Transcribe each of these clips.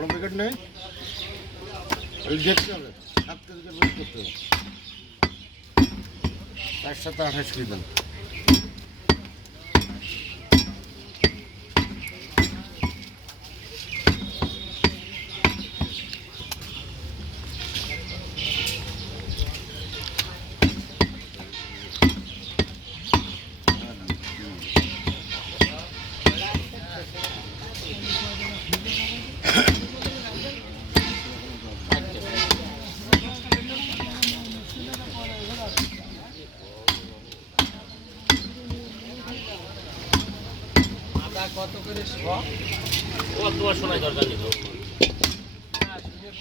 বড় প্যাকেট নেই, ওই দেখতে হবে, 7 তারিখের বের করতে হবে। 4 7 28 কেজি দেন। কত করে ও তোমার শোনাই দরকার নেই,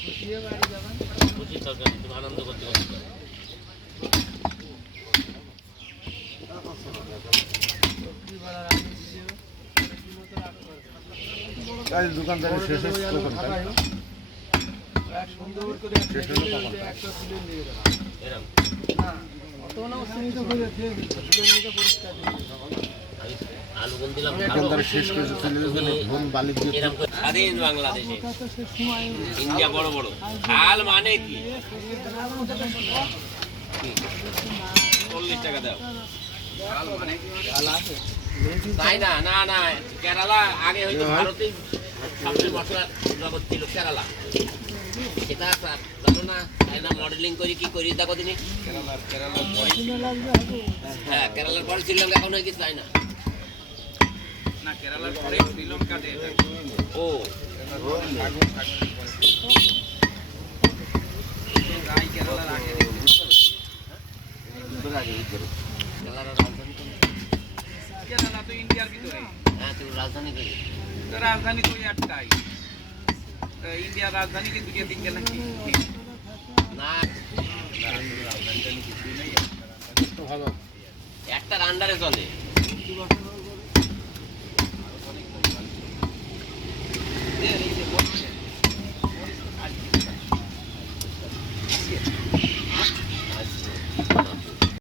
খুশিয়ে বাড়ি যাবেন, খুশি দরকার নেই, তুমি আনন্দ করতে করতে দোকানদার শেষ হচ্ছে, সুন্দর করে শেষ হলো তখন। একটা তুলে নিয়ে যাবেন। এরকম না অত না সীমিত করে দিয়ে দিচ্ছে, তুলে নিয়ে পরিষ্কার দিয়ে দিচ্ছে। আমি আলু গুন দিলাম ভালো, দোকানদার শেষ কিছু চলে যাবে, ঘুম বালি দিয়ে এরকম করে স্বাধীন বাংলাদেশে ওটা তো সে সময় ইন্ডিয়া বড় বড় খাল মানে কি 40 টাকা দাও তাই না, না না কেরালা আগে হয়তো ভারতেই সবচেয়ে মশলা জগৎ ছিল কেরালা, সেটা জানো না, তাই না মডেলিং করি কি করি দেখো তুমি, হ্যাঁ কেরালার পরে শ্রীলঙ্কা, এখন হয়ে গেছে তাই না, না কেরালার পরে শ্রীলঙ্কাতে ও রাই কেরালার আগে কেরালার রাজধানী কোন? কেরালা তো ইন্ডিয়ার ভিতরে, হ্যাঁ তুমি রাজধানী করি রাজধানী তো ওই একটাই, ইন্ডিয়ার রাজধানী কিন্তু কে দিকে নাকি না ভালো। একটার আন্ডারে চলে।